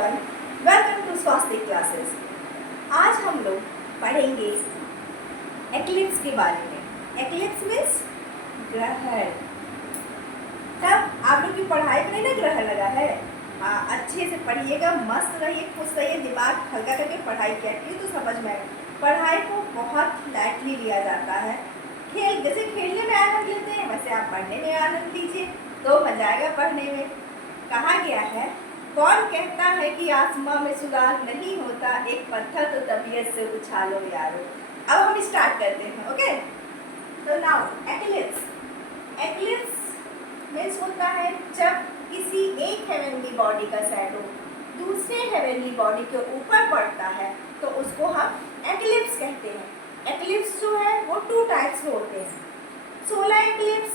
Everyone, welcome to Swastik classes. आज हम लोग पढ़ेंगे एक्लिप्स के बारे में। एक्लिप्स मीन्स ग्रहण। तब आप लोग की पढ़ाई में नहीं ना ग्रहण लगा है? अच्छे से पढ़िएगा, मस्त रहिए, खुश रहिए, दिमाग हल्का करके पढ़ाई किया तो समझ में आए। पढ़ाई को बहुत लाइटली लिया जाता है। जैसे खेलने में आनंद लेते हैं वैसे आप पढ़ने में आनंद लीजिए तो मजा आएगा पढ़ने में। कहा गया है, कौन कहता है कि आसमां में सुराग नहीं होता, एक पत्थर तो तबीयत से उछालो यारो। अब हम स्टार्ट करते हैं। ओके, तो नाउ एक्लिप्स मीन्स होता है जब किसी एक हेवनली बॉडी का शैडो दूसरे हेवनली बॉडी के ऊपर पड़ता है तो उसको हम एक्लिप्स कहते हैं। एक्लिप्स जो है वो 2 टाइप्स के होते हैं, सोलर एक्लिप्स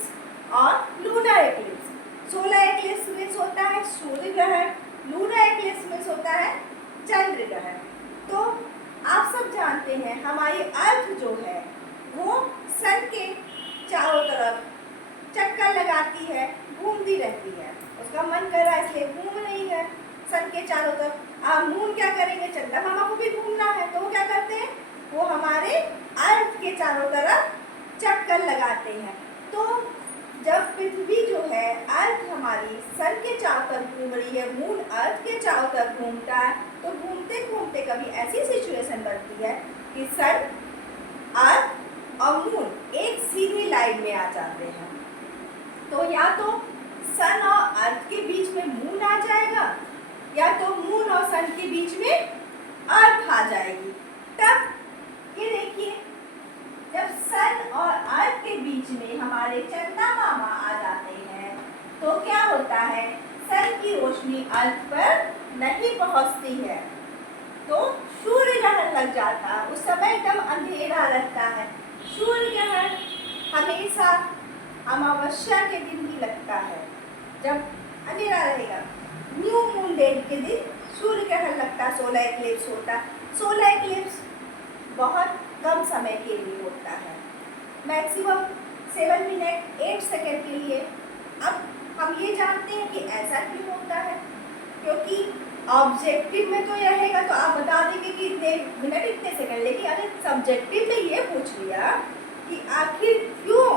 और lunar eclipse. Solar eclipse means होता है सूर्य ग्रहण, लूनर एक्लिप्स मीन्स होता है चंद्र ग्रहण। तो आप सब जानते हैं हमारी अर्थ जो है वो सन के चारों तरफ चक्कर लगाती है, घूमती रहती है। उसका मन कर रहा है इसलिए घूम रही है सन के चारों तरफ। आप मून क्या करेंगे, चंद्रमा मामा को भी घूमना है तो वो क्या करते हैं, वो हमारे अर्थ के चारों तरफ चक्कर लगाते हैं। तो जब पृथ्वी जो है, अर्थ हमारी सन के चारों तरफ घूम रही है, मून अर्थ के चारों तरफ घूमता है, तो घूमते घूमते कभी ऐसी सिचुएशन बनती है कि सन, अर्थ और मून एक सीधी लाइन में आ जाते हैं। तो या तो सन और अर्थ के बीच में मून आ जाएगा या तो मून और सन के बीच में अर्थ आ जाएगी। तब ये देखिए, जब सन और अर्थ के बीच में हमारे चंदा मामा आ जाते हैं तो क्या होता है, सन की रोशनी अर्थ पर नहीं पहुंचती है तो सूर्य ग्रहण लग जाता है। उस समय एकदम अंधेरा रहता है। सूर्य ग्रहण हमेशा अमावस्या के दिन ही लगता है, जब अंधेरा रहेगा। न्यू मून डे के दिन सूर्य ग्रहण लगता, सोलर एक्लिप्स होता। सोलर एक्लिप्स बहुत कम समय के लिए होता है, मैक्सिमम 7 मिनट 8 सेकेंड के लिए। अब हम ये जानते हैं कि ऐसा क्यों होता है, क्योंकि ऑब्जेक्टिव में तो यह रहेगा तो आप बता देंगे कि इतने मिनट इतने सेकेंड, लेकिन अगर सब्जेक्टिव में ये पूछ लिया कि आखिर क्यों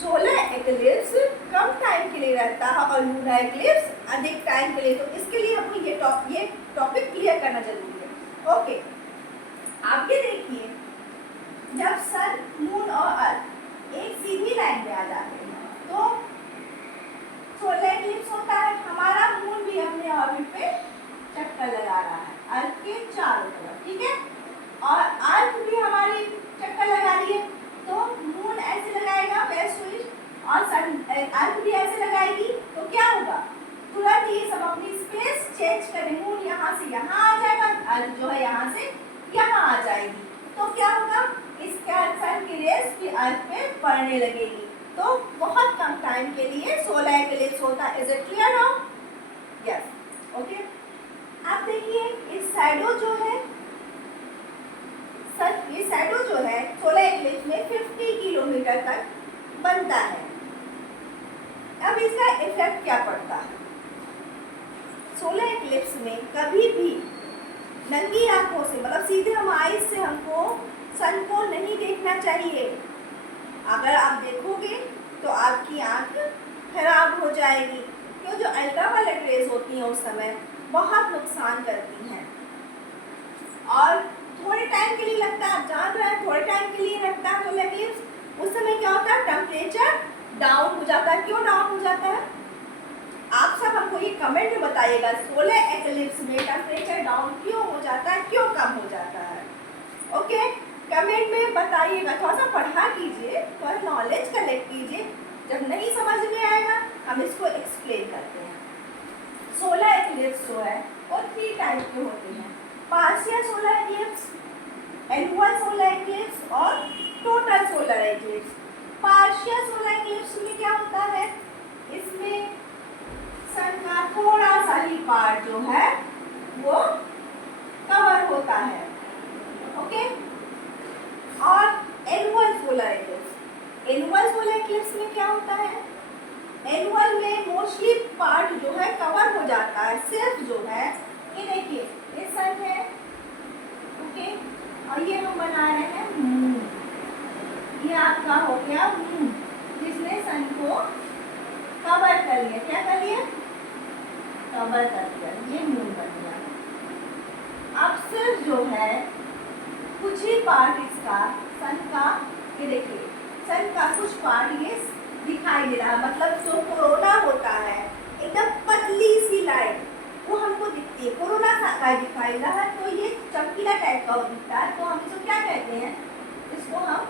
सोलर एक्लिप्स कम टाइम के लिए रहता है और लूनर एक्लिप्स अधिक टाइम के लिए, तो इसके लिए हमको ये टॉपिक क्लियर करना जरूरी है। ओके, आप ये देखिए, जब सन, मून और अर्थ एक सीधी लाइन में आ जाते हैं तो सोलर एक्लिप्स होता है। हमारा मून भी अपने ऑर्बिट पे चक्कर लगा रहा है अर्थ के चारों तरफ, ठीक है, और अर्थ भी हमारी चक्कर लगा रही है। तो मून ऐसे लगाएगा वेस्ट स्विच और सन, अर्थ भी ऐसे लगाएगी तो क्या होगा, तुरंत ये सब अपनी स्पेस चेंज करें। मून यहाँ से यहाँ आ जाएगा, अर्थ जो है यहाँ से यहाँ आ जाएगी। तो क्या होगा, इसका सन की रेस भी अर्थ पे पड़ने लगेगी। तो बहुत कम टाइम के लिए सोलर एक्लिप्स होता है। Is it clear now? Yes, okay. आप देखिए, इस शैडो जो है, ये शैडो जो है सोलर एक्लिप्स में 50 किलोमीटर तक बनता है। अब इसका इफेक्ट क्या पड़ता है, सोलर एक्लिप्स में कभी भी नंगी आंखों से, मतलब सीधे हम आईज से हमको सन को नहीं देखना चाहिए। अगर आप देखोगे तो आपकी आंख खराब हो जाएगी, क्यों, जो अल्ट्रावायलेट रेज होती हैं उस समय बहुत नुकसान करती हैं। और थोड़े टाइम के लिए लगता है, आप जान रहे हैं, थोड़े टाइम के लिए लगता है सोलर एक्लिप्स। उस समय क्या होता है, टेम्परेचर डाउन हो जाता है। क्यों डाउन हो जाता है, आप सब हमको ये कमेंट में बताइएगा, सोलर एक्लिप्स में टेम्परेचर डाउन क्यों हो जाता है, क्यों कम हो जाता है। ओके, कमेंट में बताइएगा। थोड़ा सा पढ़ा कीजिए, थोड़ा नॉलेज कलेक्ट कीजिए। जब नहीं समझ में आएगा हम इसको एक्सप्लेन करते हैं। सोलर एक्लिप्स जो है वो 3 टाइप के होते हैं, partial solar eclipse, annual solar eclipse और total solar eclipse. Partial solar eclipse में क्या होता है, इसमें सन का थोड़ा सा ही पार्ट जो है वो कवर होता है। ओके, और annual solar eclipse, annual solar eclipse में क्या होता है, एनुअल में मोस्टली पार्ट जो है कवर हो जाता है, सिर्फ जो है इन कवर कर दिया, ये मून बन गया। अब सिर्फ जो है कुछ ही पार्ट इसका सन का, ये देखिए सन का कुछ पार्ट ये दिखाई दे रहा है, मतलब जो कोरोना होता है एकदम पतली सी लाइट वो हमको दिखती है, कोरोना का दिखाई रहा है, तो ये चमकीला टाइप का दिखता है, तो हम इसको क्या कहते हैं, इसको हम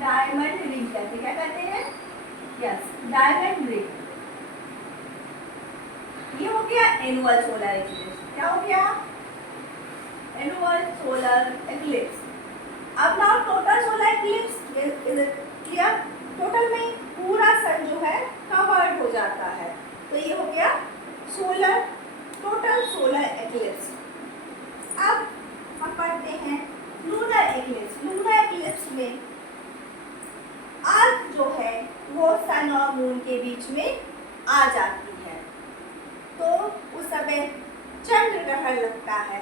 डायमंड रिंग कहते हैं। क्या कहते हैं? Yes, diamond ring. ये हो गया एनुअल सोलर इक्लिप्स। क्या हो गया? Annual solar eclipse. अब now total solar eclipse is clear. Total में पूरा सन जो है कवर्ड हो जाता है, तो ये हो गया सोलर, टोटल सोलर इक्लिप्स। अब हम पढ़ते हैं लूनर इक्लिप्स। लूनर इक्लिप्स में अर्थ जो है वो सन और मून के बीच में आ जाती है, तो उस समय चंद्र ग्रहण लगता है।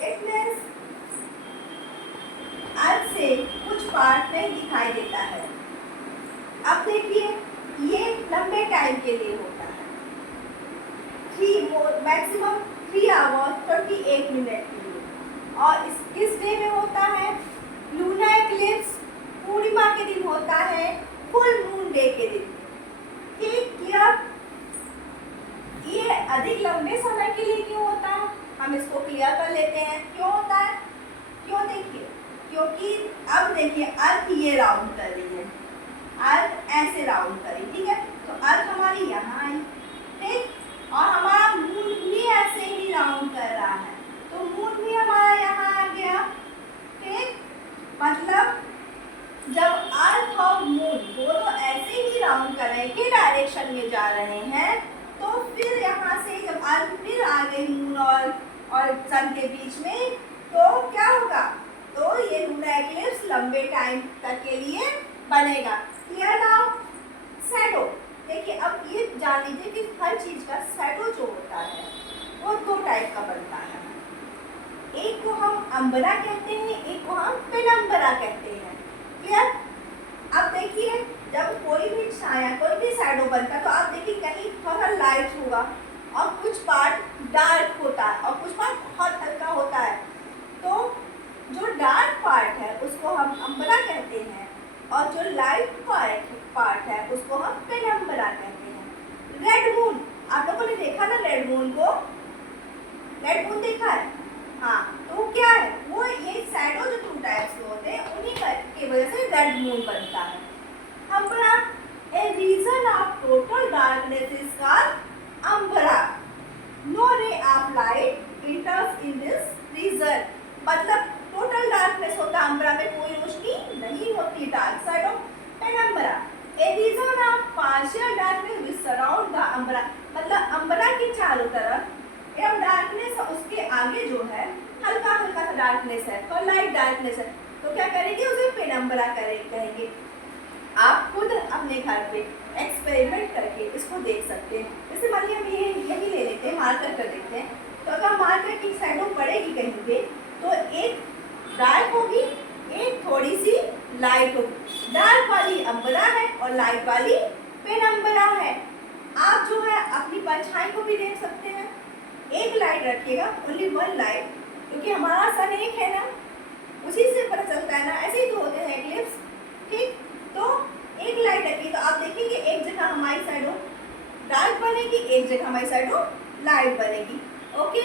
इट मीन्स अर्थ से कुछ पार्ट में दिखाई देता है। अब देखिए ये लंबे टाइम के लिए होता है, मैक्सिमम 3 आवर्स 28 मिनट के लिए। और किस डे में होता है? लूनर इक्लिप्स पूर्णिमा के दिन होता है, फुल मून डे के दिन। क्लियर? ये अधिक लंबे समय के लिए क्यों होता है, हम इसको क्लियर कर लेते हैं क्यों होता है। क्यों? देखिए, क्योंकि अब देखिए अर्थ ये राउंड कर रही है, अर्थ ऐसे राउंड करी, ठीक है, तो अर्थ हमारी यहाँ आई, ठीक, और हमारा मून भी ऐसे ही राउंड कर रहा है, तो मून भी हमारा यहाँ आ गया, ठीक। मतलब जब अर्थ और मून दोनों ऐसे ही राउंड कर रहे हैं, के डायरेक्शन में जा रहे हैं, तो फिर यहाँ से जब अर्थ फिर आ गई मून और सन के बीच में, तो क्या होगा, तो ये लूनर इक्लिप्स लंबे टाइम तक के लिए बनेगा। Clear now? शैडो। देखिए अब ये जान लीजिए कि हर चीज का शैडो जो होता है वो 2 टाइप का बनता है, एक को हम अम्बरा कहते हैं, एक को हम पेनम्बरा कहते हैं। क्लियर? अब देखिए जब कोई भी छाया, कोई भी शैडो बनता है, तो आप देखिए कहीं थोड़ा लाइट होगा और कुछ पार्ट डार्क होता है और कुछ पार्ट बहुत हल्का होता है, तो जो डार्क पार्ट है उसको हम अम्बरा कहते हैं और जो लाइट पार्ट है उसको हम पेनम्बरा कहते हैं। रेड मून, आप लोगों ने देखा ना रेड मून को? रेड मून देखा है? हाँ, तो क्या है वो, ये शैडो जो 2 टाइप्स के होते हैं उन्हीं की वजह से रेड मून बनता है। Umbra, a region of total darkness is called umbra. No ray of light enters in this region. मतलब टोटल डार्कनेस होता है अम्बरा में, कोई रोशनी नहीं होती, dark side of penumbra. A region of partial darkness which surround the umbra. मतलब अम्बरा के चारों तरफ एवं डार्कनेस उसके आगे जो है हल्का हल्का सा डार्कनेस है और लाइट डार्कनेस है, तो क्या करेंगे, उसे पेनम्बरा कहेंगे। आप खुद अपने घर पे एक्सपेरिमेंट करके इसको देख सकते हैं। जैसे मान लीजिए हम यही ले लेते हैं, मार्कर कर देते हैं, तो अगर मार्कर की शैडो पड़ेगी कहीं पे, तो एक डार्क होगी, एक थोड़ी सी लाइट होगी। डार्क वाली अम्बरा है और लाइट वाली पेनम्बरा है। आप जो है अपनी परछाई को भी देख सकते हैं, एक लाइट रखिएगा, ओनली 1 लाइट, क्योंकि हमारा सन एक है ना, उसी से पता चलता है ना, ऐसे ही तो होते हैं इक्लिप्स, ठीक। तो एक लाइट रखिए, तो आप देखेंगे एक जगह हमारी शैडो डार्क बनेगी, एक जगह हमारी शैडो लाइट बनेगी। ओके।